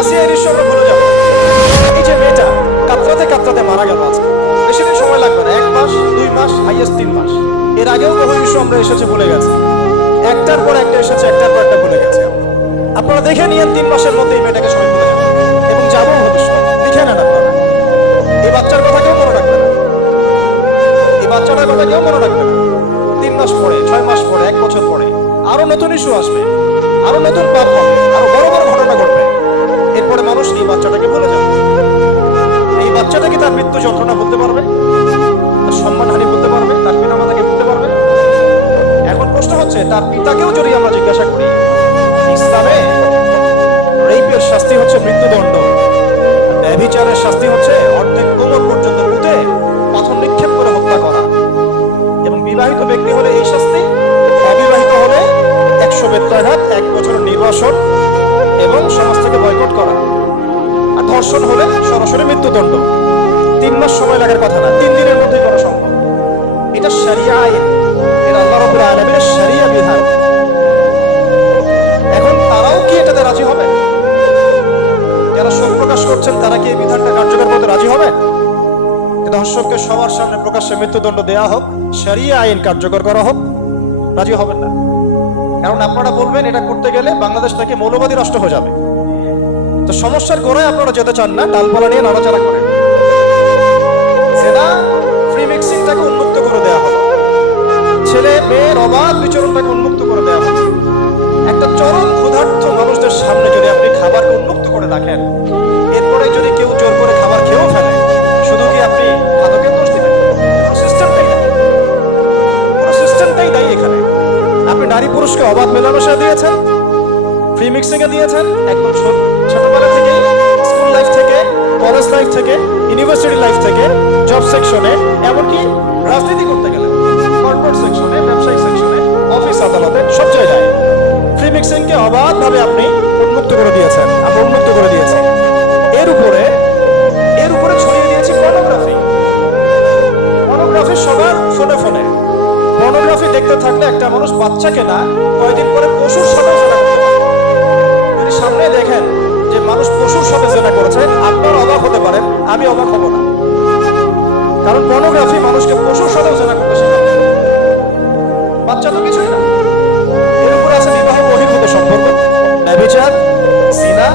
আসিয়া এই দৃশ্য আমরা ভুলে যাবো। এই যে মেয়েটা কাতরাতে কাতরাতে মারা গেল, আজকে বেশি দিন সময় লাগবে না, 1 মাস 2 মাস হাইয়েস্ট 3 মাস। এর আগেও বহু দৃশ্য আমরা এসেছে ভুলে গেছি, একটার পর একটা এসেছে, একটার পর একটা ভুলে গেছে। আপনারা দেখে নিয়েন 3 মাসের মধ্যে এই মেয়েটাকে সবাই ভুলে যাবে এবং যাবো ভবিষ্যৎ। লিখে নেন আপনারা, এই বাচ্চার কথা কেউ মনে রাখবে না, এই বাচ্চাটার কথা কেউ মনে রাখবে না। 3 মাস পরে, 6 মাস পরে, 1 বছর পরে আরো নতুন ইস্যু আসবে, আরো নতুন পাপ হবে, আরো বড় বড় ঘটনা ঘটবে। এরপরে মানুষ এই বাচ্চাটাকে ভুলে যাবে। এই বাচ্চাটা কি তার মৃত্যু যন্ত্রণা ভুলতে পারবে? তার সম্মানহানি ভুলতে পারবে? তার পিতা মাতাকে ভুলতে পারবে? এখন প্রশ্ন হচ্ছে, তার পিতাকেও যদি আমরা জিজ্ঞাসা করি, ইসলামে রেপের শাস্তি হচ্ছে মৃত্যুদণ্ড, ব্যভিচারের শাস্তি হচ্ছে অর্ধেক কোমর পর্যন্ত পুঁতে পাথর নিক্ষেপ করে হত্যা করা, এবং বিবাহিত ব্যক্তি হলে এই শাস্তি, অবিবাহিত হলে 100 বেত্রাঘাত, 1 বছরের নির্বাসন এবং সমাজ থেকে বয়কট করা, আর ধর্ষণ হলে সরাসরি মৃত্যুদণ্ড। 3 মাস সময় লাগার কথা না, 3 দিনের মধ্যে করা সম্ভব। এটা শরিয়া আইন, এটা আল্লাহ রাব্বুল আলামিনের শরিয়া বিধান। এখন তারাও কি এটাতে রাজি হবে? যারা শোক প্রকাশ করছেন তারা কি এই বিধানটা কার্যকর করতে রাজি হবে? ধর্ষককে সবার সামনে প্রকাশ্যে মৃত্যুদণ্ড দেওয়া হোক, শরিয়া আইন কার্যকর করা হোক, রাজি হবেন না। কারণ আপনারা বলবেন এটা করতে গেলে বাংলাদেশ থেকে মৌলবাদী রাষ্ট্র হয়ে যাবে। তো সমস্যার গোড়ায় আপনারা যেতে চান না, ডালপালা নিয়ে নাড়াচাড়া করেন। সেটা ফ্রি মিক্সিংটাকে উন্মুক্ত করে দেওয়া হলো, ছেলে মেয়ের অবাধ বিচরণটাকে উন্মুক্ত করে দেওয়া হলো। একটা চরম ক্ষুধার্ত মানুষদের সামনে যদি আপনি খাবারকে উন্মুক্ত করে রাখেন, এরপরে যদি কেউ জোর করে খাবার খেয়েও ফেলে, শুধু কি আপনি খাদকের দোষ দিবেন? পুরো সিস্টেমটাই দায়ী এখানে। আপনি নারী পুরুষকে অবাধ মেলামেশা দিয়েছেন, ফ্রি মিক্সিং এ দিয়েছেন, একদম ছোটবেলা থেকে, স্কুল লাইফ থেকে, কলেজ লাইফ থেকে, ইউনিভার্সিটি লাইফ থেকে, জব সেকশনে, এমনকি রাজনীতি করতে গেলে কর্পোরেট সেকশনে, ব্যবসায়িক সেকশনে, অফিস আদালতে, সব জায়গায় ফ্রি মিক্সিং কে অবাধভাবে আপনি উন্মুক্ত করে দিয়েছেন, আমরা উন্মুক্ত করে দিয়েছি। এর উপরে ছড়িয়ে দিয়েছি পর্নোগ্রাফি। পর্নোগ্রাফি সবার ফোনে ফোনে। পর্নোগ্রাফি দেখতে থাকলে একটা মানুষ বাচ্চাকে না, কয়েকদিন পরে পশুর সাথে জেনা করতে পারে। যদি সামনে দেখেন যে মানুষ পশুর সাথে জেনা করেছে, আপনার অবাক হতে পারেন, আমি অবাক হব না। কারণ পর্নোগ্রাফি মানুষকে পশুর সাথেও জেনা করতে শেখাবে। বাচ্চা তো কিছুই না। এর উপরে আছে বিবাহ বহির্ভূত সম্পর্ক, ব্যভিচার, জিনা,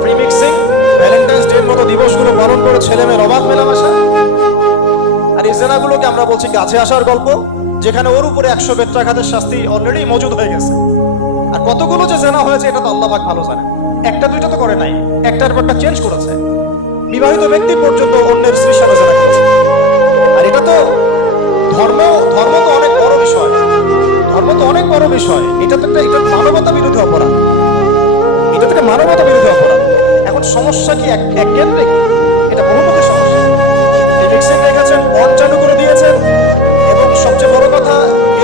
ফ্রি মিক্সিং, ভ্যালেন্টাইন্স ডে মতো দিবসগুলো পালন করে ছেলে মেয়ের অবাধ মেলামেশা। আর এই জেনাগুলোকে আমরা বলছি কাছে আসার গল্প, যেখানে ওর উপরে 100 বেত্রাঘাতের শাস্তি অলরেডি মজুদ হয়ে গেছে। আর কতগুলো যে জেনা হয়েছে এটা তো আল্লাহ পাক ভালো জানে। একটা দুইটা তো করে নাই, একটার পর একটা চেঞ্জ করেছে। বিবাহিত ব্যক্তি পর্যন্ত অন্যের স্ত্রীর সাথে জেনা করেছে। আর এটা তো ধর্ম তো অনেক বড় বিষয়, ধর্ম তো অনেক বড় বিষয়। এটা তো এটা মানবতা বিরোধী অপরাধ, এটা থেকে মানবতা বিরোধী অপরাধ। এখন সমস্যা কি এককেন্দ্রিক? এটা বহুমুখী সমস্যা। মিক্সিং রেখেছেন, বন চালু করে দিয়েছেন, এবং সবচেয়ে বড় কথা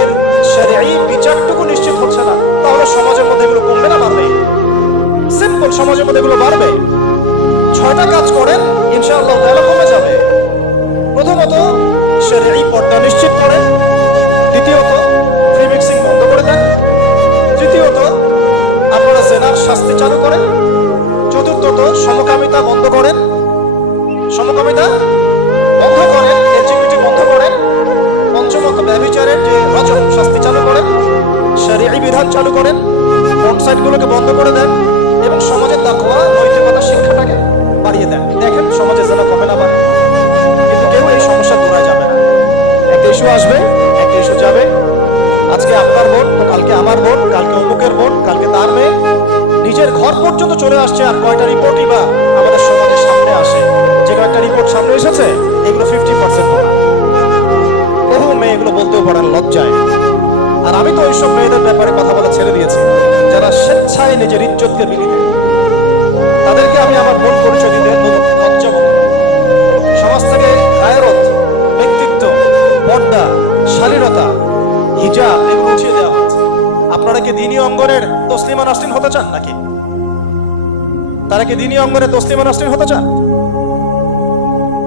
এর শরঈ বিচারটুকু নিশ্চিত হচ্ছে না। তাহলে সমাজের মধ্যে এগুলো কমবে না বাড়বে? সিম্পল, সমাজের মধ্যে এগুলো বাড়বে। 6টা কাজ করেন, ইনশাআল্লাহ তাআলা কমে যাবে। প্রথমত শরঈ পর্দা নিশ্চিত করেন, দ্বিতীয়ত ফ্রি মিক্সিং বন্ধ করে দেন, তৃতীয়ত আপনারা জেনার শাস্তি চালু করেন, চতুর্থত সমকামিতা বন্ধ করেন, সমকামিতা বন্ধ করেন, এলজিবিটি বন্ধ করেন, পঞ্চমত ব্যভিচারের যে রজম শাস্তি চালু করেন, শরঈ বিধান চালু করেন, ওয়েবসাইটগুলোকে বন্ধ করে দেন, এবং সমাজের তাকওয়া নৈতিকতা শিক্ষাটাকে বাড়িয়ে দেন। দেখেন সমাজে যেন কমে না বাড়ে। কিন্তু কেউ এই সমস্যা দূরায় যাবে না। একটা ইস্যু আসবে, একটা ইস্যু যাবে। আজকে আপনার বোন, তো কালকে আমার বোন, কালকে অমুকের বোন, কালকে তার মেয়ে, নিজের ঘর পর্যন্ত চলে আসছে। আর কয়টা রিপোর্টই বা আমাদের সমাজের সামনে আসে? যে কয়েকটা রিপোর্ট সামনে এসেছে, এগুলো 50% বলা। বহু মেয়ে এগুলো বলতেও পারেন লজ্জায়। আর আমি তো ওইসব মেয়েদের ব্যাপারে কথা বলা ছেড়ে দিয়েছি, যারা স্বেচ্ছায় নিজের ইজ্জতকে বিলি দেয়। তাদেরকে আমি আমার বোন পরিচয় দিতে লজ্জা বোধ। সমাজ থেকে গায়রত, ব্যক্তিত্ব, পর্দা, শালীনতা, হিজাব এগুলো উঠিয়ে দেওয়া হচ্ছে। আপনারা কি দ্বীনি অঙ্গনের তসলিমা নাসরিন হতে চান নাকি? তারা কি দ্বীনি অঙ্গনে তসলিমা নাসরিন হতে চান?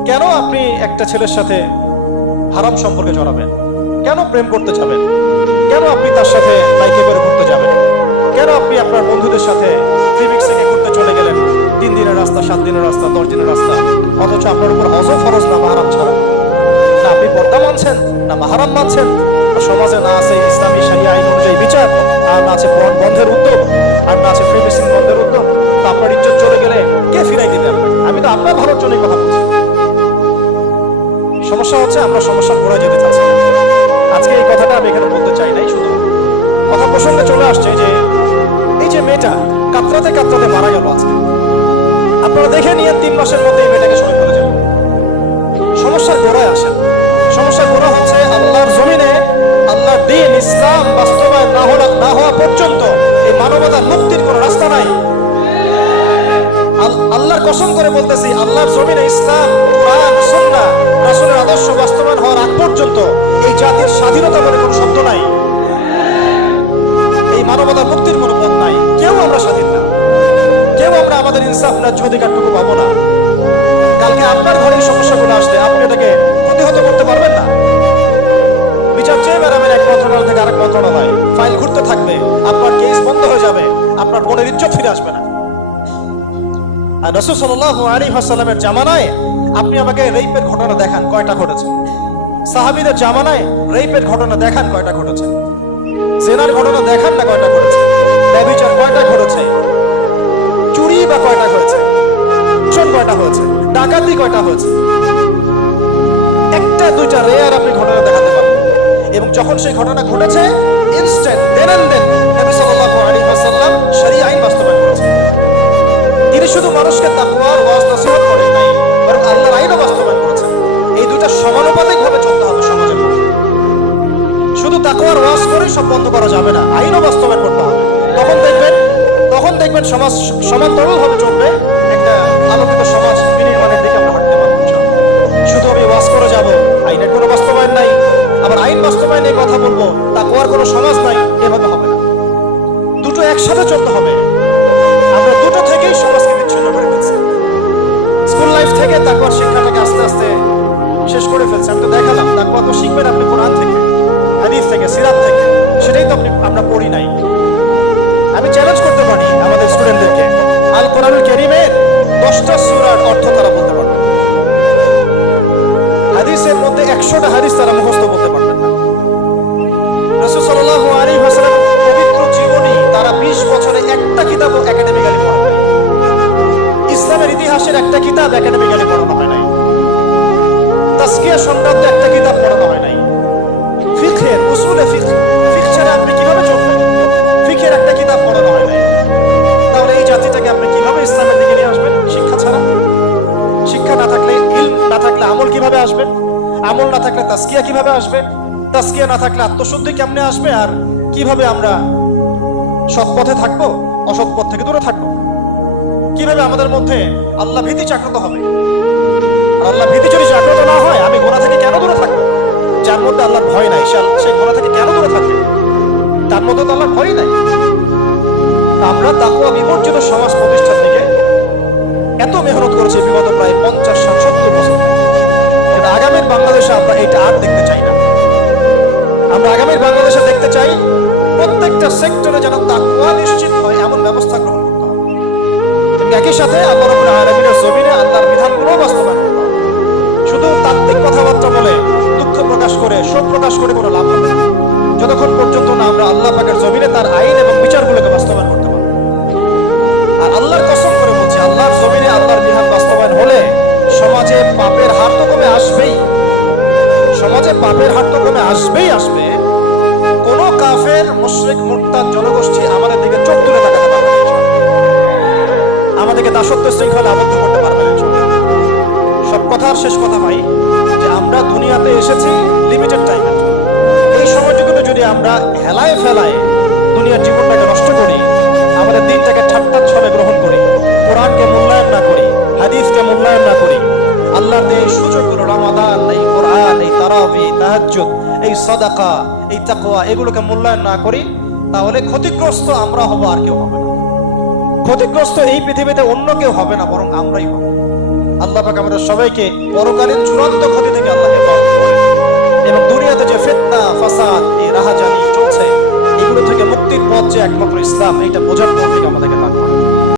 কেন আপনি একটা ছেলের সাথে হারাম সম্পর্কে জড়াবেন? কেন প্রেম করতে যাবেন? কেন আপনি তার সাথে বাইকে করে ঘুরতে যাবেন? কেন আপনি আপনার বন্ধুদের সাথে ফ্রি মিক্সিং এ ঘুরতে চলে গেলেন? 7 দিনের রাস্তা, 10 দিনের রাস্তা, অথচ আপনার উপর হজও ফরজ না মাহারাম ছাড়া। না আপনি পর্দা মানছেন, না মাহারাম মানছেন, সমাজে না আছে ইসলামী শরিয়া আইন অনুযায়ী বিচার, আর না আছে বন্ধের উদ্যোগ, আর না আছে ফ্রি মিক্সিং বন্ধের উদ্যোগ। তো আপনার ইজ্জত চলে গেলে কে ফিরাই দিবে আপনাকে? আমি তো আপনার ভালোর জন্যই কথা বলছি। সমস্যা হচ্ছে আমরা সমস্যা ঘোরা যেতে চাচ্ছি না। আজকে এই কথাটা আমি এখানে বলতে চাই নাই, শুধু কথা প্রসঙ্গে চলে আসছে যে এই যে মেয়েটা কাতরাতে কাতরাতে মারা গেল আজকে, আপনারা দেখে নিয়ে 3 মাসের মধ্যে এই মেয়েটাকে শহীদ করে যাবেন। সমস্যার গোড়ায় আসেন। সমস্যার গোড়া হচ্ছে আল্লাহর জমিনে আল্লাহর দ্বীন ইসলাম বাস্তবায়ন না হওয়া পর্যন্ত এই মানবতার মুক্তির কোনো রাস্তা নাই। আল্লাহর কসম করে বলতেছি, আল্লাহর জমিনে ইসলাম, কুরআন, সুন্নাহ, রাসূলের আদর্শ বাস্তবায়ন হওয়ার আগ পর্যন্ত এই জাতির স্বাধীনতা বলে কোনো শব্দ নাই। এই মানবতার মুক্তির কোনো পথ নাই। কেউ আমরা স্বাধীন না, কেউ আমরা আমাদের ইনসাফ ন্যায্য অধিকারটুকু পাবো না। কালকে আপনার ঘরে এই সমস্যাগুলো আসলে আপনি এটাকে প্রতিহত করতে পারবেন না। বিচার চেয়ে বেড়াবেন এক মন্ত্রণালয় থেকে আরেক মন্ত্রণালয়, ফাইল ঘুরতে থাকবে, আপনার কেস বন্ধ হয়ে যাবে, আপনার বোনের ইজ্জত ফিরে আসবে না। আর রাসূল সাল্লাল্লাহু আলাইহি ওয়াসাল্লামের জামানায় আপনি আমাকে রেপের ঘটনা দেখান কয়টা ঘটেছে? সাহাবীদের জামানায় রেপের ঘটনা দেখান কয়টা ঘটেছে? জেনার ঘটনা দেখান না কয়টা ঘটেছে? ব্যভিচার কয়টা ঘটেছে? চুরি বা কয়টা হয়েছে? চোর কয়টা হয়েছে? ডাকাতি কয়টা হয়েছে? একটা দুইটা রেয়ার আপনি ঘটনা দেখাতে পারবেন। এবং যখন সেই ঘটনা ঘটেছে ইনস্ট্যান্ট দেন নবী সাল্লাল্লাহু আলাইহি ওয়াসাল্লাম শরীয়ত আইন বাস্তবায়ন করেছেন। তিনি শুধু মানুষকে তাকওয়ার ওয়াজ নসিহত করেন নাই, বরং আল্লাহর আইনও বাস্তবায়ন করেছেন। এই দুইটা সমানুপাতিকভাবে চলতে হবে সমাজের মধ্যে। শুধু তাকওয়ার ওয়াজ করেই সব বন্ধ করা যাবে না, আইনও বাস্তবায়ন করতে হবে। তখন দেখবেন সমাজ সমান্তরালভাবে চলবে, একটা আলোকিত সমাজ বিনির্মাণের দিকে আমরা হাঁটতে পারবো। শুধু আমি ওয়াজ করে যাব, আইনের কোনো বাস্তবায়ন নাই, আবার আইন বাস্তবায়নের কথা বলবো, তাকওয়ার কোনো সমাজ নাই, এভাবে হবে না। দুটো একসাথে চলতে হবে। আমরা দুটো থেকেই সমাজকে বিচ্ছিন্ন করে ফেলছি। স্কুল লাইফ থেকে তাকওয়ার শিক্ষাটাকে আস্তে আস্তে শেষ করে ফেলছি। আমি তো দেখালাম তাকওয়া তো শিখবেন আপনি কোরআন থেকে, হাদিস থেকে, সিরাত থেকে, সেটাই তো আমরা পড়ি নাই। আমি চ্যালেঞ্জ করতে পারি আমাদের স্টুডেন্টদেরকে, আল কোরআনুল কারীমের 10টা সূরার অর্থ তারা বলতে পারবে, হাদিসের মধ্যে 100টা হাদিস তারা মুখস্থ করতে পারবেন না। রাসূল সাল্লাল্লাহু আলাইহি ওয়াসাল্লাম পবিত্র জীবনী তারা 20 বছরে একটা কিতাবও একাডেমিক্যালি পড়ানো হয়। ইসলামের ইতিহাসের একটা কিতাব একাডেমিক্যালি পড়ানো হয় নাই। তাজকিয়া সংক্রান্ত একটা কিতাব পড়ানো হয় নাই। ফিকহের উসুলে ফিকহ ছাড়া আপনি কিভাবে চলবেন? ফিকহের একটা কিতাব পড়ানো হয় নাই। তাহলে এই জাতিটাকে আপনি কিভাবে ইসলামের দিকে নিয়ে আসবেন? শিক্ষা ছাড়া। শিক্ষা না থাকলে, ইলম না থাকলে আমল কিভাবে আসবে? আমল না থাকলে তাজকিয়া কিভাবে আসবে? তাজকিয়া না থাকলে আত্মশুদ্ধি কেমনে আসবে? আর কিভাবে আমরা সৎ পথে থাকবো, অসৎ পথ থেকে দূরে থাকবো? কিভাবে আমাদের মধ্যে আল্লাহ ভীতি জাগ্রত হবে? আর আল্লাহ ভীতি যদি জাগ্রত না হয়, আমি গোনা থেকে কেন দূরে থাকবো? যার মধ্যে আল্লাহর ভয় নাই সেই গোনা থেকে কেন দূরে থাকবে? তার মধ্যে তো আল্লাহর ভয় নাই। আমরা তাকওয়া বিবর্জিত সমাজ প্রতিষ্ঠার থেকে এত মেহনত করেছি বিগত প্রায় 50-70 বছর। কিন্তু আগামীর বাংলাদেশে আমরা এটা আর দেখতে চাই না। আমরা আগামীর বাংলাদেশে দেখতে চাই প্রত্যেকটা সেক্টরে যেন তাকওয়া নিশ্চিত হয় এমন ব্যবস্থা গ্রহণ করতে হবে। একই সাথে আল্লাহ রাব্বুল আলামিনের জমিনে আল্লাহর বিধানগুলো বাস্তবায়ন করতে হবে। শুধু তাত্ত্বিক কথাবার্তা বলে, দুঃখ প্রকাশ করে, শোক প্রকাশ করে কোনো লাভ হবে না, যতক্ষণ পর্যন্ত না আমরা আল্লাহ পাকের জমিনে তার আইন এবং বিচারগুলোকে বাস্তবায়ন করতে পারবো। আর আল্লাহর কসম করে বলছি, আল্লাহর জমিনে আল্লাহর বিধান বাস্তবায়ন হলে সমাজে পাপের হার তো কমে আসবেই। সমাজে পাপের হার তো কমে আসবে। কোন কাফের, মুশরিক, মুরতাদ জনগোষ্ঠী আমাদের দিকে চোখ তুলে তাকাতে পারবে না, আমাদেরকে দাসত্ব শৃঙ্খলা আবদ্ধ করতে পারবে না। সব কথার শেষ কথা ভাই, যে আমরা দুনিয়াতে এসেছি লিমিটেড টাইমে। এই সময়টুকুতে যদি আমরা হেলায় ফেলায় দুনিয়ার জীবনটাকে নষ্ট করি, আমাদের দিনটাকে ঠাট্টা ছলে গ্রহণ করি, কোরআনকে মূল্যায়ন না করি, হাদিসকে মূল্যায়ন না করি, আল্লাহর এই সুযোগগুলো, রমাদান, এই কোরআন, এই তারাবি, তাহাজ্জুদ, এই সাদাকা, এই তাকওয়া, এগুলোকে মূল্যায়ন না করি, তাহলে ক্ষতিগ্রস্ত আমরা হব, আর কেউ হবে না। ক্ষতিগ্রস্ত এই পৃথিবীতে অন্য কেউ হবে না, বরং আমরাই হব। আল্লাহ পাক আমাদের সবাইকে পরকালীন চূড়ান্ত ক্ষতি থেকে আল্লাহ হেফাজত করেন এবং দুনিয়াতে যে ফিতনা, ফাসাদ, এই রাহাজানি চলছে, এগুলো থেকে মুক্তির পথ যে একমাত্র ইসলাম, এইটা বোঝার তৌফিক আমাদেরকে দান করেন।